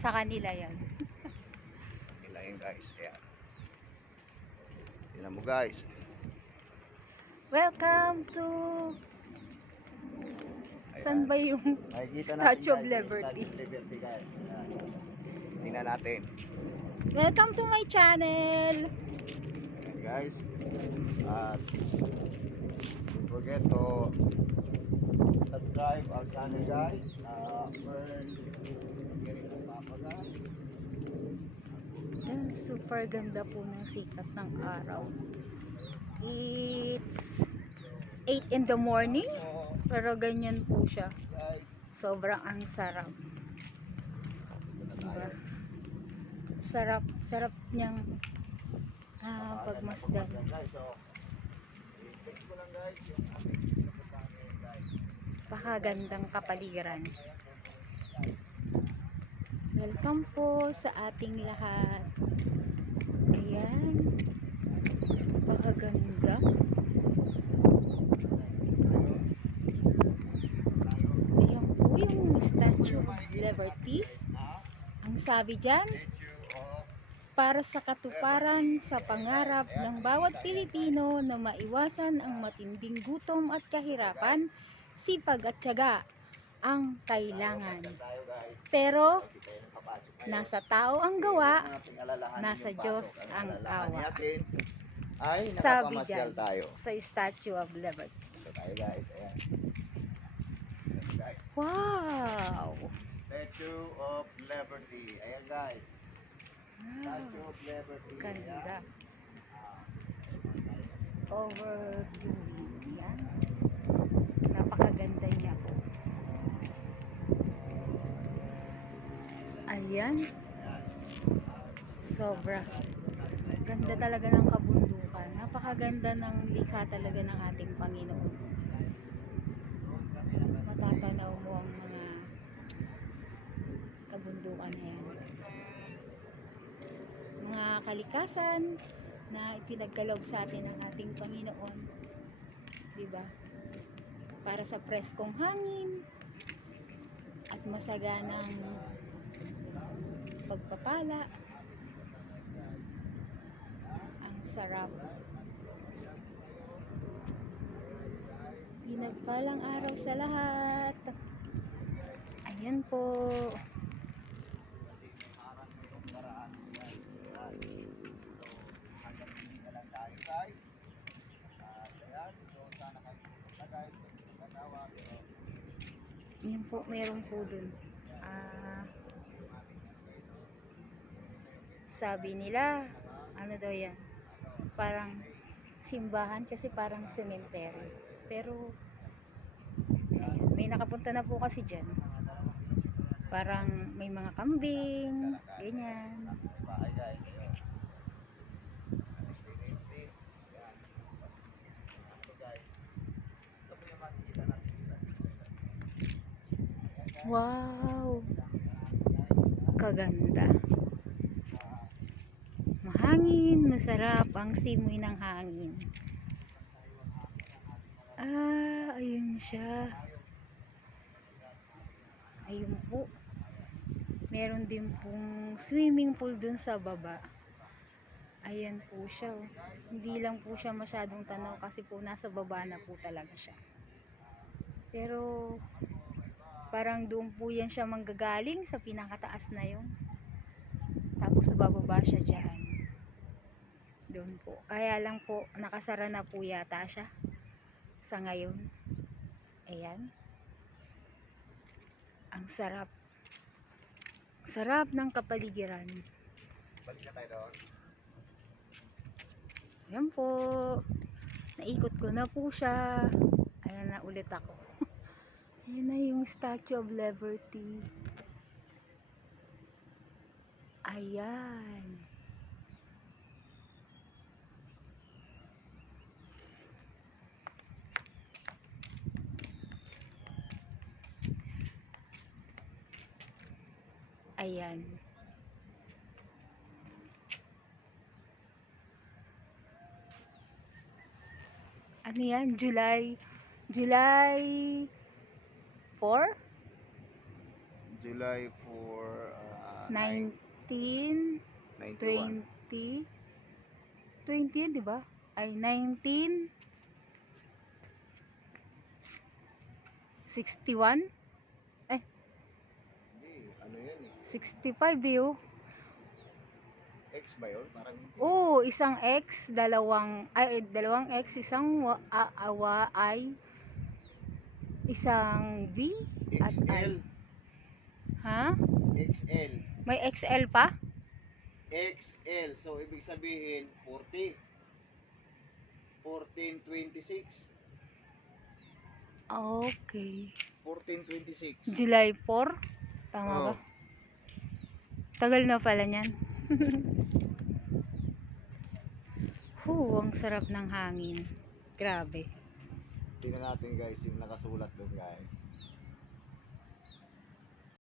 Sa kanila yan. Nila yun guys. Ayan. Tingnan mo guys. Welcome to... Saan ba yung Statue of Liberty? Guys. Tingnan natin. Welcome to my channel! Ayan guys. At don't forget to subscribe our channel guys. Diyan, super ganda po ng sikat ng araw. It's 8 in the morning, pero ganyan po siya. Sobrang ang sarap. Diba? Sarap niyang pagmasdan. Pakagandang kapaligiran. Welcome po sa ating lahat. Ayan. Pakaganda. Ayan po yung Statue of Liberty. Ang sabi dyan, para sa katuparan sa pangarap ng bawat Pilipino na maiwasan ang matinding gutom at kahirapan, sipag at tiyaga ang kailangan. Pero nasa tao ang gawa, nasa Diyos ang awa. Sabi dyan sa Statue of Liberty. Wow! Statue of Liberty. Ayan guys. Statue of Liberty. Ganda. Overview. Yan. Napakaganda niya po. Ayan. Sobra. Ganda talaga ng kabundukan. Napakaganda ng likha talaga ng ating Panginoon. Matatanaw mo ang mga kabundukan na yan. Mga kalikasan na ipinagkaloob sa atin ng ating Panginoon. Diba? Para sa preskong hangin at masaganang pagpapala. Ang sarap. Pinagpalang araw sa lahat. Ayan po. Yan po, meron po dun. Sabi nila, ano daw yan? Parang simbahan kasi parang cemetery. Pero, ayan, may nakapunta na po kasi dyan. Parang may mga kambing, ganyan. Wow! Kaganda. Mahangin, masarap ang simoy ng hangin. Ayun siya. Ayun po. Meron din pong swimming pool dun sa baba. Ayan po siya. Oh. Hindi lang po siya masyadong tanaw kasi po nasa baba na po talaga siya. Pero parang doon po yan siya manggagaling sa pinakataas na yun. Tapos bababa siya dyan. Doon po. Kaya lang po nakasara na po yata siya sa ngayon. Ayan. Ang sarap. Sarap ng kapaligiran. Balik na tayo doon. Ayan po. Naikot ko na po siya. Ayan na ulit ako. Ayan na yung Statue of Liberty. Ayan. Ayan. Ano yan? July 4? July 4, 19, 91. 20, 20 yan, di ba? Ay, 19, 61, ay, Hindi, ano yan eh. 65 yun. X ba yun? Parang hindi. Oo, isang X, dalawang X, isang Y, isang V, at XL. I. Ha? XL. May XL pa? XL. So, ibig sabihin, 40. 1426. Okay. 1426. July 4? Tama ba? Oh. Tagal na pala niyan. Ang sarap ng hangin. Grabe. Tingnan natin guys yung nakasulat doon guys.